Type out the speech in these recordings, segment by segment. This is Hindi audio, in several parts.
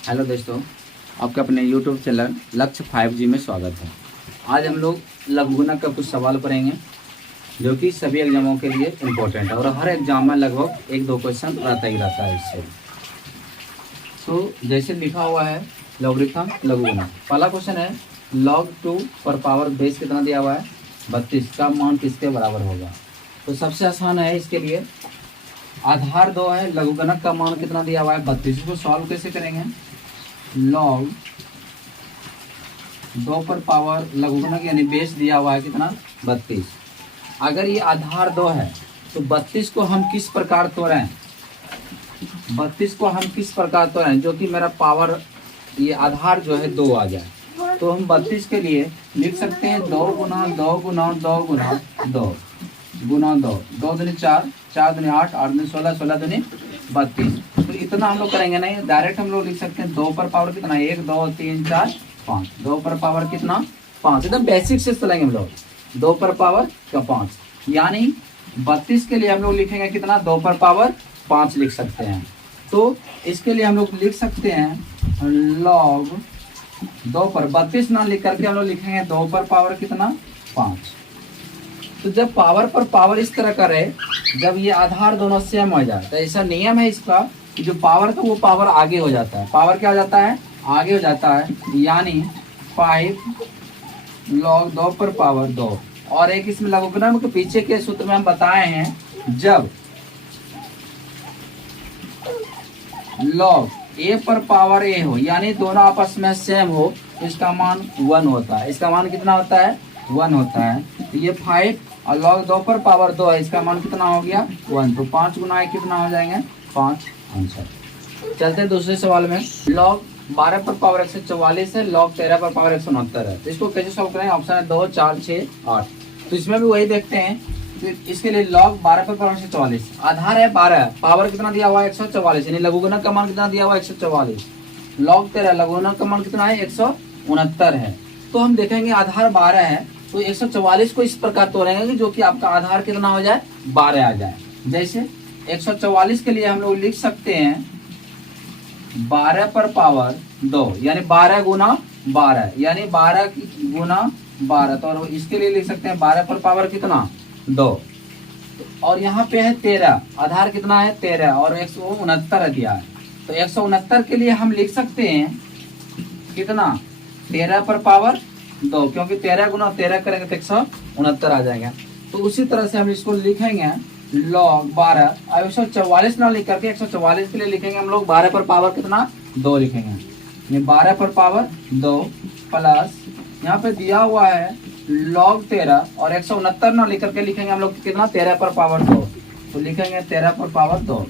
हेलो दोस्तों, आपके अपने यूट्यूब चैनल लक्ष्य 5G में स्वागत है। आज हम लोग लघुगणक का कुछ सवाल पढ़ेंगे जो कि सभी एग्जामों के लिए इम्पोर्टेंट है और हर एग्जाम में लगभग एक दो क्वेश्चन रहता ही रहता है इससे। तो जैसे लिखा हुआ है लॉगरिथम लघुगणक, पहला क्वेश्चन है log 2 पर पावर बेस कितना दिया हुआ है 32 का मान किसके बराबर होगा। तो सबसे आसान है इसके लिए, आधार 2 है, लघुगणक का मान कितना दिया हुआ है 32, इसको सॉल्व कैसे करेंगे। log 2 पर पावर लघुगणक यानी बेस दिया हुआ है कितना 32। अगर ये आधार 2 है तो 32 को हम किस प्रकार तोड़ें, 32 को हम किस प्रकार तोड़ें जो कि मेरा पावर ये आधार जो है 2 आ जाए। तो हम 32 के लिए लिख सकते हैं 2 गुना 2 गुना 2 गुना 2 गुना 2, 2 दूनी 4, 4 दूनी 8, 8 दूनी 16, 16 दूनी 32। तो इतना हम लोग करेंगे नहीं, डायरेक्ट हम लोग लिख सकते हैं 2 पर पावर कितना 1 2 3 4 5, 2 पर पावर कितना 5, एकदम बेसिक से चलेंगे हम लोग 2 पर पावर का 5, यानी 32 के लिए हम लोग लिखेंगे कितना 2 पर पावर 5 लिख सकते हैं। तो इसके लिए हम लोग लिख सकते हैं log 2 पर 32 ना लिख करके हम लोग लिखेंगे 2 पर पावर कितना 5। तो जब पावर पर पावर इस तरह का रहे, जब ये आधार दोनों सेम हो जाए तो ऐसा नियम है इसका कि जो पावर था वो पावर आगे हो जाता है, पावर क्या हो जाता है आगे हो जाता है, यानी 5 log 2 पर पावर 2। और एक इसमें लघुगणक के पीछे के सूत्र में हम बताए हैं, जब log a पर पावर a हो यानी दोनों आपस में सेम हो तो इसका मान 1 होता है। इसका मान कितना होता है 1 होता है। तो ये 5 और log 2 पर पावर 2 है, इसका मान कितना हो गया 1। तो 5 गुना 1 कितना हो जाएंगे 5 आंसर। चलते हैं दूसरे सवाल में, log 12 पर पावर 144 है, log 13 पर पावर 169 है। तो इसको कैसे सॉल्व करें, ऑप्शन है 2 4 6 8। तो इसमें भी वही देखते हैं। तो इसके लिए log 12 पर पावर 144, आधार है 12, पावर कितना दिया हुआ है 144, यानी लघुगणक का मान कितना दिया हुआ है 144, log 13 लघुगणक का मान कितना है 169 है। तो हम देखेंगे आधार 12 है तो 144 को इस प्रकार तोड़ेंगे जो कि आपका आधार कितना हो जाए 12 आ जाए। जैसे 144 के लिए हम लोग लिख सकते हैं 12 पर पावर 2 यानी 12 गुना 12 यानी 12 गुना 12। तो इसके लिए लिख सकते हैं 12 पर पावर कितना 2, और यहाँ पे है 13, आधार कितना है 13 और 169 दिया है। तो 169 के लिए हम लिख सकते हैं कितना 13 पर पावर 2, क्योंकि 13 गुना 13 करेंगे तो 169 आ जाएगा। तो उसी तरह से हम इसको लिखेंगे log 12, अब 144 ना लिख करके 144 के लिए लिखेंगे हम लोग 12 पर पावर कितना 2 लिखेंगे, ये 12 पर पावर 2 प्लस यहाँ पे दिया हुआ है log 13 और 169 ना लिख करके लिखेंगे हम लोग कितना 13 पर पावर 2। तो लिखेंगे 13 पर पावर 2।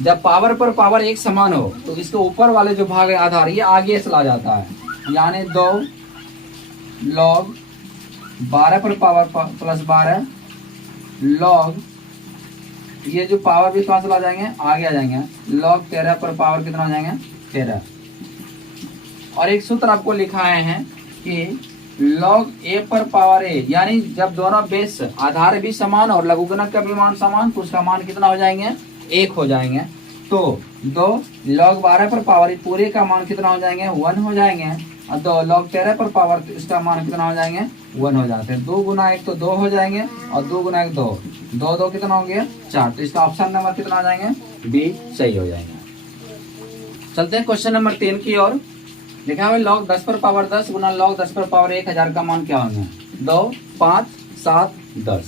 जब पावर पर पावर एक समान हो तो इसके ऊपर वाले जो भाग है आधार ये आगे चला जाता है, यानी 2 log 12 पर पावर प्लस 12 log ये जो पावर भी कहाँ चला जाएंगे आगे आ जाएंगे, log 13 पर पावर कितना हो जाएंगे 13। और एक सूत्र आपको लिखाए हैं कि log a पर पावर a, यानी जब दोनों बेस आधार भी समान और लघुगणक का भी मान समान तो उसका मान कितना हो जाएंगे 1 हो जाएंगे। तो 2 log 12 पर पावर पूरे का मान कितना हो जाएंगे 1 हो जाएंगे, और 2 log 13 पर पावर इसका मान कितना हो जाएंगे 1 हो जाते हैं। 2 गुना 1 तो 2 हो जाएंगे और 2 गुना 1 2, 2 2 कितना हो गया 4। तो इसका ऑप्शन नंबर कितना हो जाएंगे बी सही हो जाएंगे। चलते हैं क्वेश्चन नंबर 3 की ओर। लिखा हुआ log 10 पर पावर 10 गुना log 10 पर पावर 1000 का मान क्या होंगे 2 5 7 10।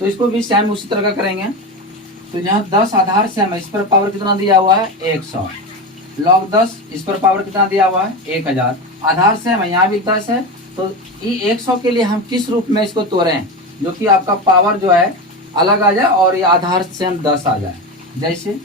तो इसको भी सेम उसी तरह का करेंगे। तो यहाँ 10 आधार सेम है, इस पर पावर कितना दिया हुआ है 100, log 10 इस पर पावर कितना दिया हुआ है 1000, आधार सेम है, यहाँ भी 10 है। तो ये 100 के लिए हम किस रूप में इसको तोड़ें जो कि आपका पावर जो है अलग आ जाए और ये आधार सेम 10 आ जाए। जैसे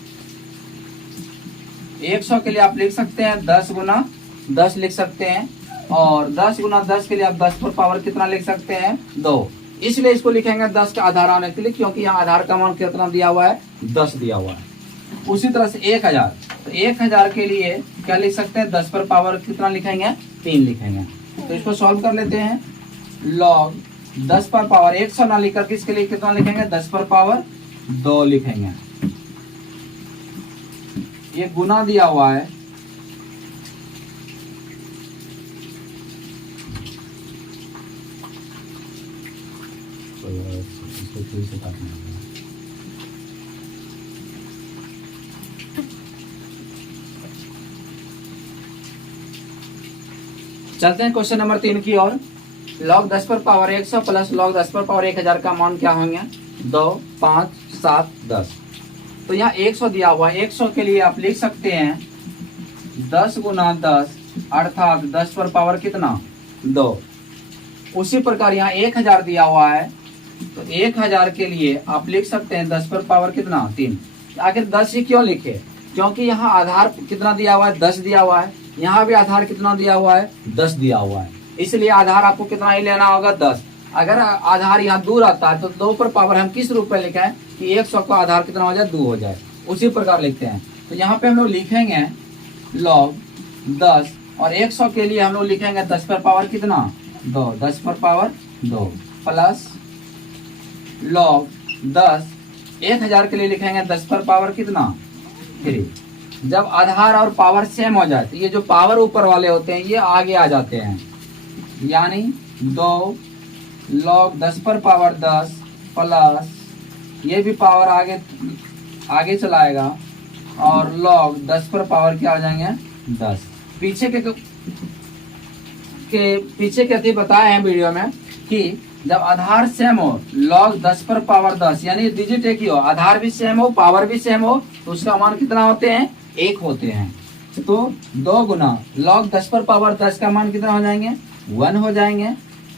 100 के लिए आप लिख सकते हैं 10 गुना 10 लिख सकते हैं, और 10 गुना 10 के लिए आप 10 पर पावर कितना लिख सकते हैं 2। इसलिए इसको लिखेंगे 10 का आधार आने के लिए, क्योंकि यहाँ आधार का मान कितना दिया हुआ है 10 दिया हुआ है। उसी तरह से 1000, तो 1000 के लिए क्या लिख सकते हैं 10 पर पावर कितना लिखेंगे 3 लिखेंगे। तो इसको सॉल्व कर लेते हैं। log 10 पर पावर 100 ना लिख करके इसके लिए कितना लिखेंगे 10 पर पावर 2 लिखेंगे। ये गुना दिया हुआ है फिर से काटना होगा। चलते हैं क्वेश्चन नंबर 3 की ओर। log 10 पर पावर 100 प्लस log 10 पर पावर 1000 का मान क्या होंगे? 2, 5, 7, 10। तो यहाँ 100 दिया हुआ है। 100 के लिए आप लिख सकते हैं 10 गुना 10 अर्थात 10 पर पावर कितना? 2। उसी प्रकार यहाँ 1000 दिया हुआ है, तो 1000 के लिए आप लिख सकते हैं 10 पर पावर कितना? 3। आखिर 10 ही क्यों लिखे? क्योंकि यहाँ आधार कितना दिया हुआ है? 10 दिया हुआ है। यहाँ भी आधार कितना दिया हुआ है? 10 दिया हुआ है। इसलिए आधार आपको कितना ही लेना होगा? 10। अगर आधार यहाँ 2 रहता है तो 2 पर पावर हम किस रूप में लिखें कि 100 का आधार कितना हो जाए? 2 हो जाए। उसी प्रकार लिखते हैं। तो यहाँ पे हम लोग लिखेंगे log 10 और 100 के लिए हम लोग लिखेंगे 10 पर पावर कितना? 2। 10 पर पावर 2 प्लस log 10 1000 के लिए लिखेंगे 10 पर पावर कितना? 3। जब आधार और पावर सेम हो जाए तो ये जो पावर ऊपर वाले होते हैं ये आगे आ जाते हैं, यानी 2 log 10 पर पावर 10 प्लस ये भी पावर आगे चलाएगा और log 10 पर पावर क्या आ जाएंगे? 10। पीछे के अति बताए हैं वीडियो में कि जब आधार सेम हो log 10 पर पावर 10 यानी डिजिट एक ही हो, आधार भी सेम हो, पावर भी सेम हो, तो उसका मान कितना होते हैं? 1 होते हैं। तो 2 गुना log 10 पर पावर 10 का मान कितना हो जाएंगे? 1 हो जाएंगे।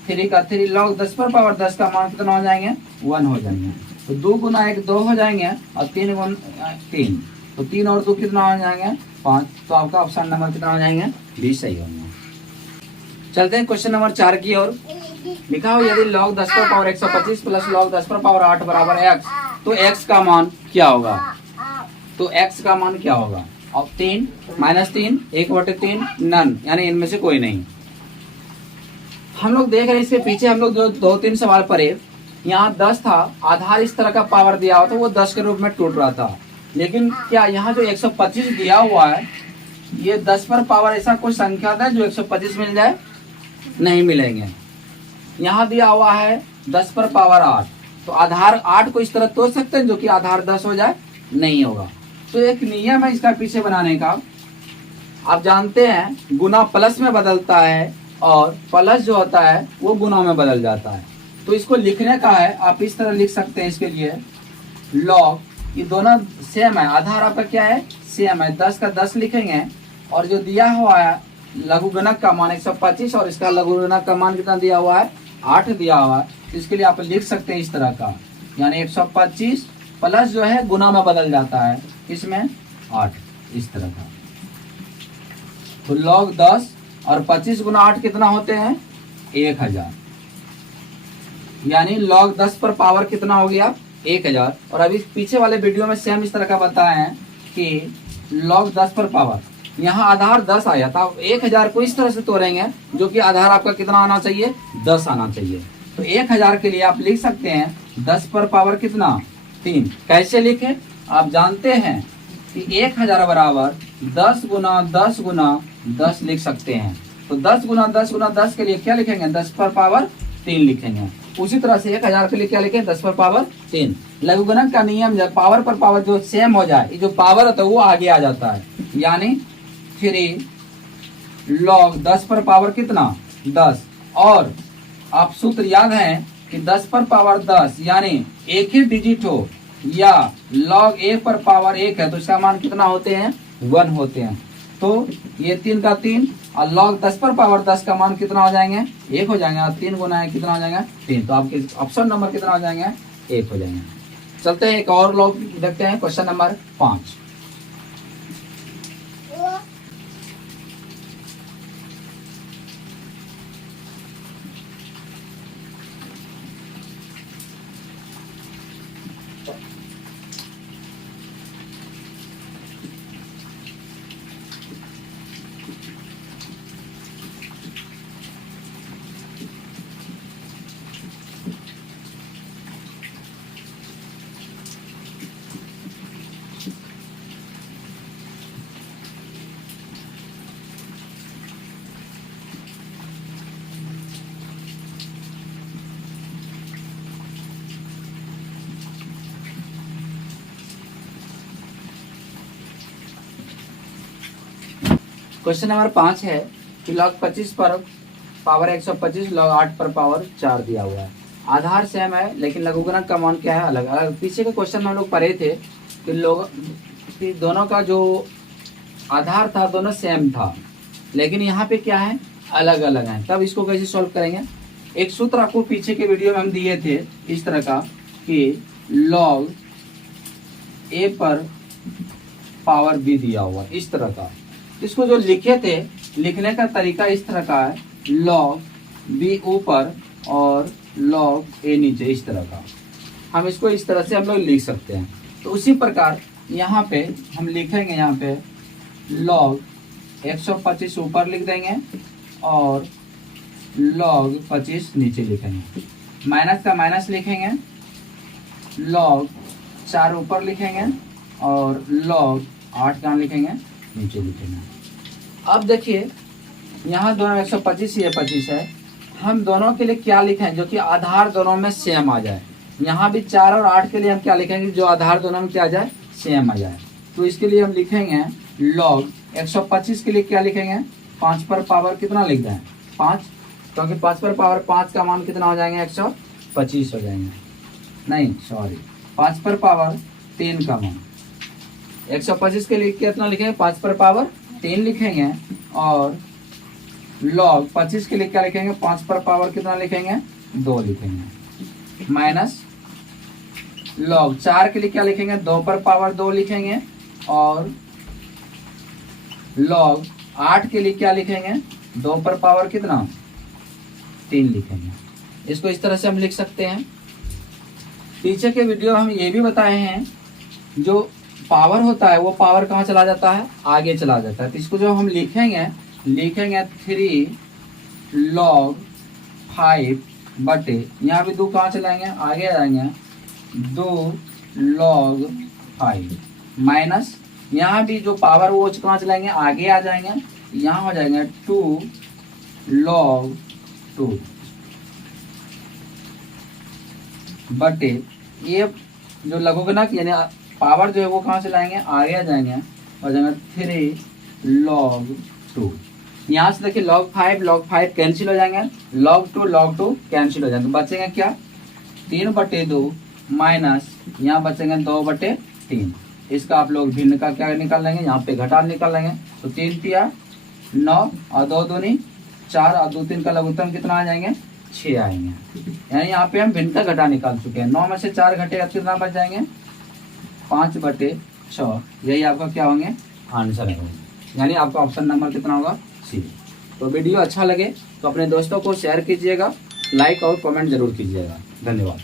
3 का 3 log 10 पर पावर 10 का मान कितना हो जाएंगे? 1 हो जाएंगे। तो 2 गुना 1 2 हो जाएंगे और 3 गुना 3, तो 3 और 2 कितना हो जाएंगे? 5। तो आपका ऑप्शन नंबर कितना हो जाएंगे? बी सही होंगे। चलते हैं क्वेश्चन नंबर 4 की ओर। लिखा हो यदि log 10 पर पावर 125 प्लस log 10 पर पावर 8 बराबर x, तो x का मान क्या होगा? तो x का मान क्या होगा? और 3 -3 1/3 नन, यानी इनमें से कोई नहीं। हम लोग देख रहे हैं इसके पीछे हम लोग जो 2-3 सवाल पढ़े, यहाँ 10 था, आधार इस तरह का पावर दिया हुआ था, वो 10 के रूप में टूट रहा था। लेकिन क्या यहाँ जो 125 दिया हुआ है ये 10 पर पावर ऐसा कोई संख्या था जो 125 मिल जाए? नहीं मिलेंगे। यहाँ दिया हुआ है 10 पर पावर 8, तो आधार 8 को इस तरह तोड़ सकते हैं जो कि आधार 10 हो जाए? नहीं होगा। तो एक नियम है इसका पीछे बनाने का। आप जानते हैं गुना प्लस में बदलता है और प्लस जो होता है वो गुना में बदल जाता है। तो इसको लिखने का है, आप इस तरह लिख सकते हैं इसके लिए log, ये दोनों सेम है, आधार आपका क्या है? सेम है। 10 का 10 लिखेंगे और जो दिया हुआ है लघुगणक का मान 125 और इसका लघुगणक का मान कितना दिया हुआ है? 8 दिया हुआ है। तो इसके लिए आप लिख सकते हैं इस तरह का, यानी 125 प्लस जो है गुना में बदल जाता है, इसमें 8, इस तरह का। तो log 10 और 25 गुना 8 कितना होते हैं? 1000, यानी log 10 पर पावर कितना हो गया? 1000। और अभी पीछे वाले वीडियो में सेम इस तरह का बताए हैं कि log 10 पर पावर, यहाँ आधार 10 आया था, 1000 को इस तरह से तोड़ेंगे जो कि आधार आपका कितना आना चाहिए? 10 आना चाहिए। तो 1000 के लिए आप लिख सकते हैं 10 पर पावर कितना? 3। कैसे लिखे? आप जानते हैं कि 1000 बराबर 10 गुना 10 गुना 10 लिख सकते हैं। तो 10 गुना 10 गुना 10 के लिए क्या लिखेंगे? 10 पर पावर 3 लिखेंगे। उसी तरह से 1000 के लिए क्या लिखें? 10 पर पावर 3। लघुगणक का नियम जब पावर पर पावर जो सेम हो जाए, जो पावर होता है वो आगे आ जाता है, यानी 3 log 10 पर पावर कितना? 10। और आप सूत्र याद है कि 10 पर पावर 10 यानी एक ही डिजिट हो या log 1 पर पावर 1 है तो इसका मान कितना होते हैं? 1 होते हैं। तो ये 3 का 3 और log 10 पर पावर 10 का मान कितना हो जाएंगे? 1 हो जाएंगे। और 3 गुना 1 कितना हो जाएगा? 3। तो आपके ऑप्शन नंबर कितना हो जाएंगे? 1 हो जाएंगे। चलते हैं एक और log देखते हैं, क्वेश्चन नंबर 5। क्वेश्चन नंबर 5 है कि log 25 पर पावर 125 log 8 पर पावर 4 दिया हुआ है। आधार सेम है लेकिन लघुगणक का मान क्या है, अलग अलग। पीछे के क्वेश्चन में हम लोग पढ़े थे कि दोनों का जो आधार था दोनों सेम था, लेकिन यहाँ पे क्या है, अलग अलग है। तब इसको कैसे सॉल्व करेंगे? एक सूत्र आपको पीछे के वीडियो में हम दिए थे इस तरह का कि log a पर पावर b दिया हुआ इस तरह का। इसको जो लिखे थे, लिखने का तरीका इस तरह का है, log b ऊपर और log a नीचे, इस तरह का। हम इसको इस तरह से हम लोग लिख सकते हैं। तो उसी प्रकार यहाँ पे हम लिखेंगे, यहाँ पे log 125 ऊपर लिख देंगे और log 25 नीचे लिखेंगे। माइनस का माइनस लिखेंगे, log 4 ऊपर लिखेंगे और log 8 कहाँ लिखेंगे, नीचे लिखेंगे। अब देखिए यहाँ दोनों 125 ये 25 है, हम दोनों के लिए क्या लिखें जो कि आधार दोनों में सेम आ जाए। यहाँ भी 4 और 8 के लिए हम क्या लिखेंगे, जो आधार दोनों में क्या आ जाए, सेम आ जाए। तो इसके लिए हम लिखेंगे log 125 के लिए क्या लिखेंगे, 5 पर पावर कितना लिख दें, 5, क्योंकि 5 पर पावर 5 का मान कितना हो जाएंगे, 125 हो जाएंगे। नहीं सॉरी, 5 पर पावर 3 का मान 125 के लिए कितना लिखेंगे, 5 पर पावर 3 लिखेंगे और log 25 के लिए क्या लिखेंगे, 5 पर पावर कितना लिखेंगे, 2 लिखेंगे। माइनस log 4 के लिए क्या लिखेंगे, 2 पर पावर 2 लिखेंगे और log 8 के लिए क्या लिखेंगे, 2 पर पावर कितना, 3 लिखेंगे। इसको इस तरह से हम लिख सकते हैं। पीछे के वीडियो हम ये भी बताए हैं, जो पावर होता है वो पावर कहाँ चला जाता है, आगे चला जाता है। तो इसको जो हम लिखेंगे 3 log 5 बटे, यहाँ भी 2 कहाँ चलाएंगे, आगे आ जाएंगे, 2 log 5 माइनस यहाँ भी जो पावर वो कहाँ चलाएंगे, आगे आ जाएंगे, यहाँ हो जाएंगे 2 log 2 बटे ये जो लघुगणक यानी पावर जो है वो कहाँ चलाएंगे, आगे आ जाएंगे और जाएंगे 3 log 2। यहाँ से देखिए log 5 कैंसिल हो जाएंगे, log 2 कैंसिल हो जाएंगे, बचेंगे क्या, 3/2 माइनस यहाँ बचेंगे 2/3। इसका आप लोग भिन्न का क्या निकाल लेंगे, यहाँ पे घटा निकाल लेंगे। तो 3 तिया 9 और 2 दूनी 4 और 2 3 का लघुत्तम कितना आ जाएंगे, 6 आएंगे। यानी यहाँ पे हम भिन्न का घटा निकाल चुके हैं। 9 में से 4 घटेगा कितना बच जाएंगे, 5/6। यही आपका क्या होंगे, आंसर है। यानी आपका ऑप्शन नंबर कितना होगा, सी। तो वीडियो अच्छा लगे तो अपने दोस्तों को शेयर कीजिएगा, लाइक और कमेंट जरूर कीजिएगा। धन्यवाद।